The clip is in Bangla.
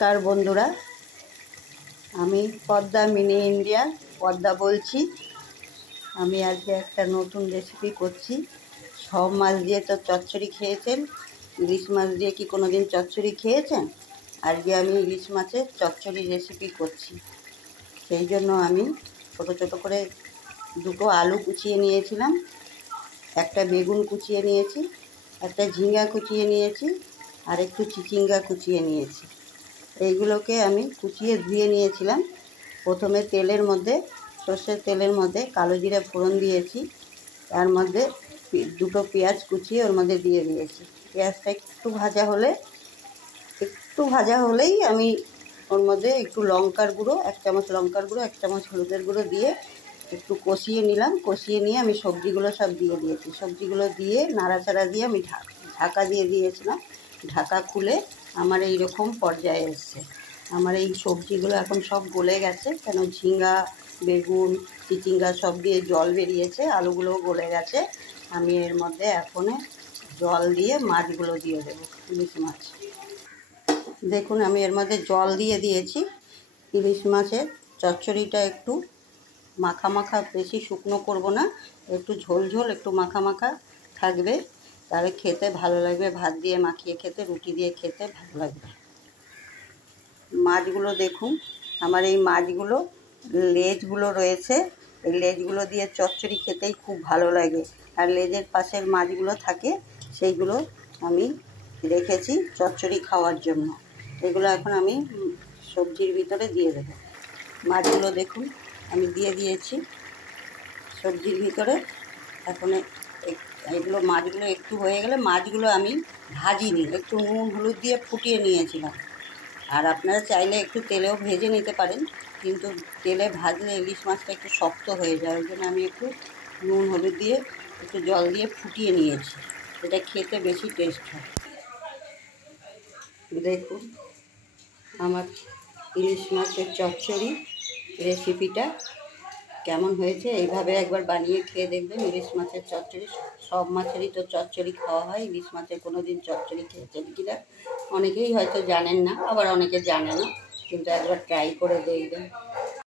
তার বন্ধুরা, আমি পদ্মা মিনি ইন্ডিয়া পদ্মা বলছি। আমি আজকে একটা নতুন রেসিপি করছি। সব মাছ দিয়ে তো চচ্চড়ি খেয়েছেন, ইলিশ মাছ দিয়ে কি কোনো দিন চচ্চড়ি খেয়েছেন? আজকে আমি ইলিশ মাছের চচ্চড়ি রেসিপি করছি। সেই জন্য আমি ছোটো ছোটো করে দুটো আলু কুচিয়ে নিয়েছিলাম, একটা বেগুন কুচিয়ে নিয়েছি, একটা ঝিঙ্গা কুচিয়ে নিয়েছি, আর একটু চিচিঙ্গা কুচিয়ে নিয়েছি। এইগুলোকে আমি কুচিয়ে ধুয়ে নিয়েছিলাম। প্রথমে তেলের মধ্যে, সর্ষের তেলের মধ্যে কালো জিরে ফোড়ন দিয়েছি। তার মধ্যে দুটো পেঁয়াজ কুচিয়ে ওর মধ্যে দিয়ে দিয়েছি। পেঁয়াজটা একটু ভাজা হলেই আমি ওর মধ্যে একটু লঙ্কার গুঁড়ো, 1 চামচ লঙ্কার গুঁড়ো, 1 চামচ হলুদের গুঁড়ো দিয়ে একটু কষিয়ে নিলাম। কষিয়ে নিয়ে আমি সবজিগুলো সব দিয়ে দিয়েছি। সবজিগুলো দিয়ে নাড়াচাড়া দিয়ে আমি ঢাকা দিয়ে দিয়েছিলাম। ঢাকা খুলে আমার এই রকম পর্যায়ে এসছে। আমার এই সবজিগুলো এখন সব গলে গেছে, কেন ঝিঙ্গা, বেগুন, চিচিঙ্গা সব দিয়ে জল বেরিয়েছে, আলুগুলোও গলে গেছে। আমি এর মধ্যে এখন জল দিয়ে মাছগুলো দিয়ে দেবো, ইলিশ মাছ। দেখুন, আমি এর মধ্যে জল দিয়ে দিয়েছি। ইলিশ মাছের চচ্চড়িটা একটু মাখা মাখা, বেশি শুকনো করব না, একটু ঝোল ঝোল, একটু মাখা মাখা থাকবে, তাহলে খেতে ভালো লাগবে। ভাত দিয়ে মাখিয়ে খেতে, রুটি দিয়ে খেতে ভালো লাগবে। মাছগুলো দেখুন, আমার এই মাছগুলো লেজগুলো রয়েছে, এই লেজগুলো দিয়ে চচ্চড়ি খেতেই খুব ভালো লাগে। আর লেজের পাশের মাছগুলো থাকে, সেইগুলো আমি রেখেছি চচ্চড়ি খাওয়ার জন্য। এগুলো এখন আমি সবজির ভিতরে দিয়ে দেবো। মাছগুলো দেখুন আমি দিয়ে দিয়েছি সবজির ভিতরে। এখন এগুলো মাছগুলো একটু হয়ে গেলে, মাছগুলো আমি ভাজিনি, একটু নুন হলুদ দিয়ে ফুটিয়ে নিয়েছিলাম। আর আপনারা চাইলে একটু তেলেও ভেজে নিতে পারেন, কিন্তু তেলে ভাজলে ইলিশ মাছটা একটু শক্ত হয়ে যায়। ওই জন্য আমি একটু নুন হলুদ দিয়ে একটু জল দিয়ে ফুটিয়ে নিয়েছি, এটা খেতে বেশি টেস্ট হয়। দেখুন আমার ইলিশ মাছের চচ্চড়ি রেসিপিটা কেমন হয়েছে। এইভাবে একবার বানিয়ে খেয়ে দেখবেন ইলিশ মাছের চচ্চড়ি। সব মাছেরই তো চচ্চড়ি খাওয়া হয়, ইলিশ মাছের কোনো দিন চচ্চড়ি খেয়েছেন কিনা অনেকেই হয়তো জানেন না, আবার অনেকে জানে না, কিন্তু একবার ট্রাই করে দেখবেন।